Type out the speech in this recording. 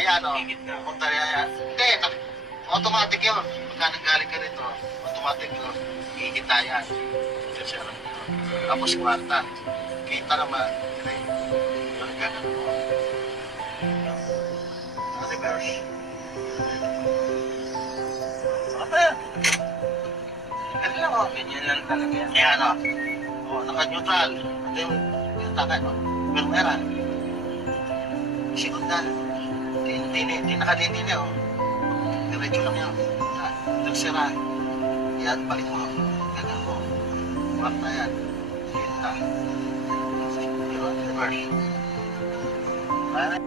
yan, o. Pupunta yan. Hindi, automatic yun. Pagka nanggaling ka rito, automatic yun. Hihita yan. Kasi ano, tapos kwarta. Kita naman. Okay. Yun, ganun mo. Reverse. Ano yan? Ganun lang, o. Ganyan lang talaga yan. Ayan, o. O, naka-neutral. Ito yung takay, o. Pero meron. Sikundan. Hindi nakadindin o. Diretso lang yun. Tersera. Yan, balik mo. Ganun mo. Kwarta yan. Kita. Yun, reverse. Ayan.